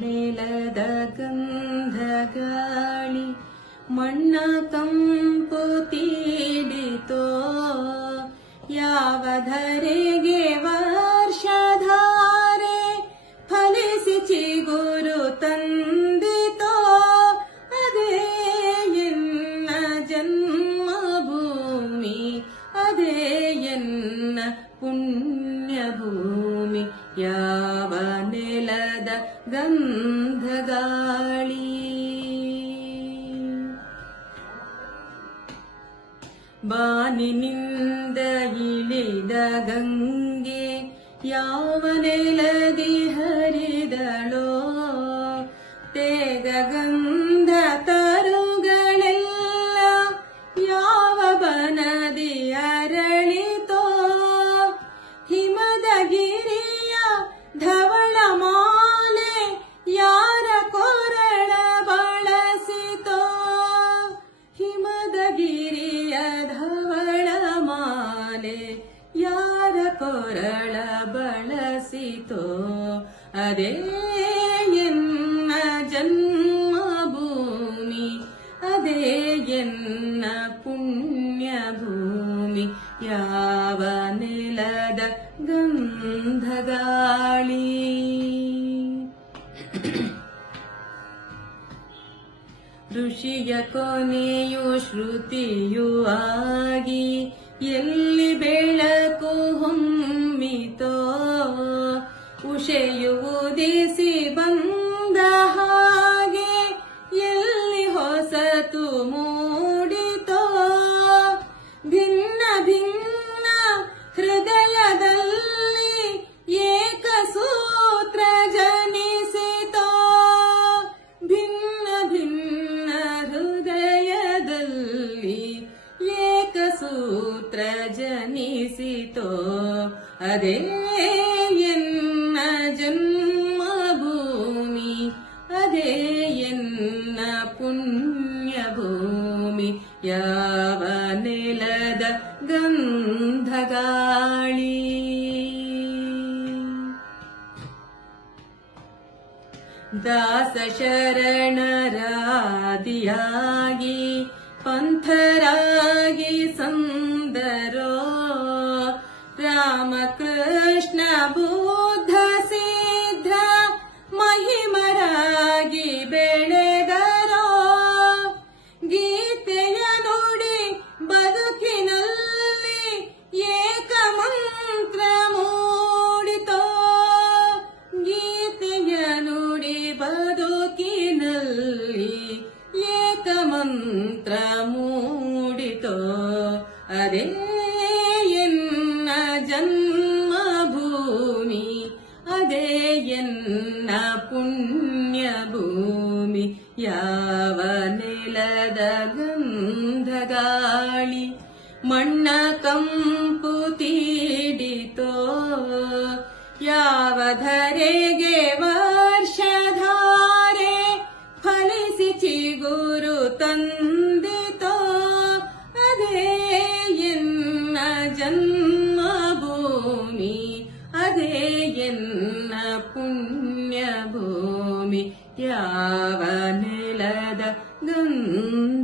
निलदकन्धगणि मण्डकम् पुतीडितो। यावधरेगेव वर्षधारे फलिसिचि गुरुतन्दितो अधेयन्न जन्म भूमि अधेयन्न पुण्य ಗಂಧಗಾಳಿ. ಬಾನಿನಿಂದ ಇಳಿದ ಗಂಗೆ ಯಾವ ನೆಲದಿ ಕೊರಳ ಬಳಸಿತೋ ಅದೇ ಎನ್ನ ಜನ್ಮಭೂಮಿ ಅದೇ ಎನ್ನ ಪುಣ್ಯಭೂಮಿ ಯಾವ ನೆಲದ ಗಂಧಗಾಳಿ ಋಷಿಯ ಕೊನೆಯು ಶ್ರುತಿಯು ಆಗಿ ಎಲ್ಲಿ ಬೆಳಕು ಹೊಮ್ಮಿತೋ ಉಷೆಯು ಉದಿಸಿ ಬಂದ ಹಾಗೆ ಎಲ್ಲಿ ಹೊಸತು ಮೂಡಿತೋ? ಭಿನ್ನ ಭಿನ್ನ ಹೃದಯದಲ್ಲಿ ಏಕಸೂತ್ರ ಜನಿಸಿತೋ? ಭಿನ್ನ ಭಿನ್ನ ಹೃದಯದಲ್ಲಿ ಏಕಸೂತ್ರ ಜನಿಸಿತೋ? ಅದೇ ಪುಣ್ಯಭೂಮಿ ಯಾವ ನೆಲದ ಗಂಧಗಾಳಿ ದಾಸ ಶರಣರಾದಿಯಾಗಿ ಪಂಥರಾಗಿ ಸಂದರೋ ರಾಮಕೃಷ್ಣ ಅದೇ ಎನ್ನ ಪುಣ್ಯಭೂಮಿ ಯಾವ ನೆಲದ ಗಂಧಗಾಳಿ ಮಣ್ಣ ಕಂಪು ತೀಡಿತೋ? ಯಾವ ಧರೆಗೆ ವರ್ಷಧಾರೆ ಫಲಿಸಿ ಚಿಗುರು ತಂದಿತೋ पुण्यभूमि त्यावनिलद गन्धकाळी